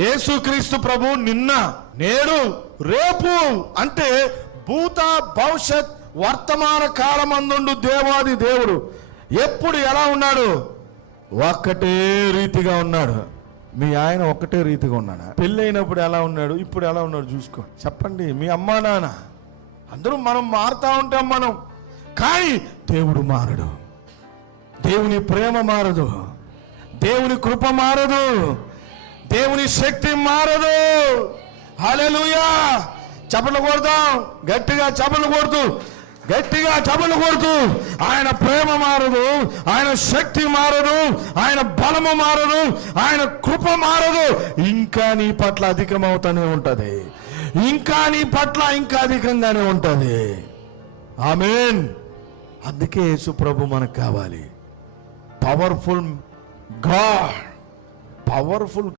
యేసుక్రీస్తు ప్రభు నిన్న, నేడు, రేపు అంటే భూత భవిష్యత్ వర్తమాన కాలమందుండు దేవాది దేవుడు ఎప్పుడు ఎలా ఉన్నాడు? ఒక్కటే రీతిగా ఉన్నాడు. మీ ఆయన ఒక్కటే రీతిగా ఉన్నాడా? పెళ్ళైనప్పుడు ఎలా ఉన్నాడు, ఇప్పుడు ఎలా ఉన్నాడు చూసుకో. చెప్పండి. మీ అమ్మా నాన్న అందరూ మనం మారుతూ ఉంటాం మనం, కానీ దేవుడు మారడు. దేవుని ప్రేమ మారదు, దేవుని కృప మారదు, దేవుని శక్తి మారదు. హల్లెలూయా. చప్పట్లు కొడతాం గట్టిగా, చప్పట్లు కొడుతూ గట్టిగా చప్పట్లు కొడుతూ. ఆయన ప్రేమ మారదు, ఆయన శక్తి మారదు, ఆయన బలము మారదు, ఆయన కృప మారదు. ఇంకా నీ పట్ల అధికమవుతూనే ఉంటది, ఇంకా నీ పట్ల ఇంకా అధికంగానే ఉంటది. ఆమేన్. అందుకే యేసు ప్రభు మనకు కావాలి. Powerful God, powerful